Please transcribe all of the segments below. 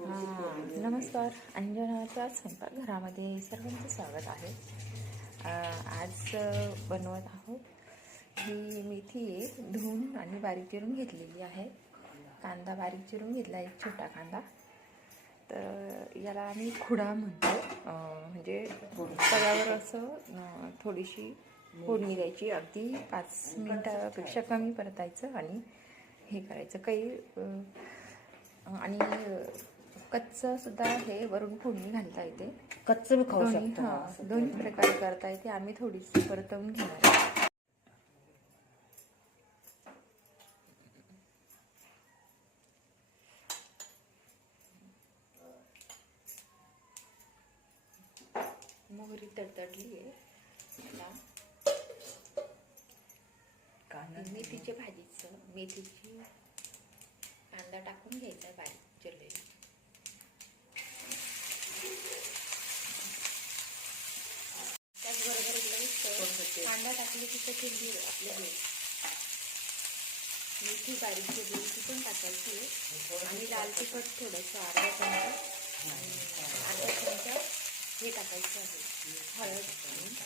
नमस्कार. अंजनाच्या स्वयंपाकघरामध्ये सर्वांचं स्वागत आहे. आज बनवत आहोत ही मेथी आहे, धुवून आणि बारीक चिरून घेतलेली आहे. कांदा बारीक चिरून घेतला, एक छोटा कांदा. तर याला आम्ही खुडा म्हणतो. म्हणजे तव्यावर असं थोडीशी फोडणी द्यायची, अगदी 5 मिनिटापेक्षा कमी परतायचं आणि हे करायचं काही. आणि कच्चं सुद्धा हे वरून फोडणी घालता येते, कच्चं मी खाऊ शकतो. दोन्ही प्रकारे करता येते. आम्ही थोडीशी परतवून घेणार. मोहरी तडतडली आहे. मेथीच्या भाजीचं मेथीची कांदा टाकून घ्यायचा बारीक चिरलेली. त्याचबरोबर कांदा टाकली की कोथिंबीर आपली मेथी बारीक चिरलेली ती पण टाकायची आहे. आणि लाल तिखट थोडंसं अर्धा चमचा हे टाकायचं आहे, हळद,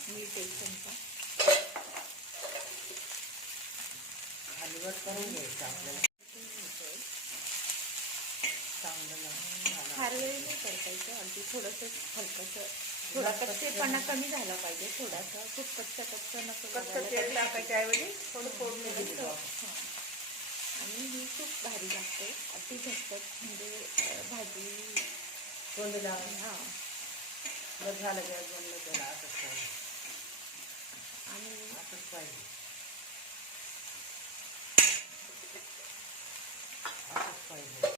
मीठ 1 चमचा. हलवट करून घ्यायचं आपल्याला. फार वेळ नाही परतायचं, अगदी थोडंसं हलकंसं, थोडा कच्चेपणा कमी झाला पाहिजे. थोडासा खूप कच्चं नको. कच्चं तेल टाकायच्या ऐवजी थोडं फोडणी दिली. आणि ही खूप भारी लागते, अति झटपट. म्हणजे भाजी गोंड झालं झालं गॅस बनलं त्याला असंच पाहिजे. आणि असंच पाहिजे, असंच पाहिजे.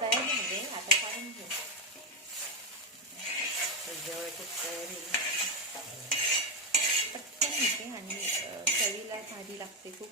तयार झाले, आता काढून घेऊ. जेवायची तयारी पटकन होते आणि चवीला भाजी लागते खूप.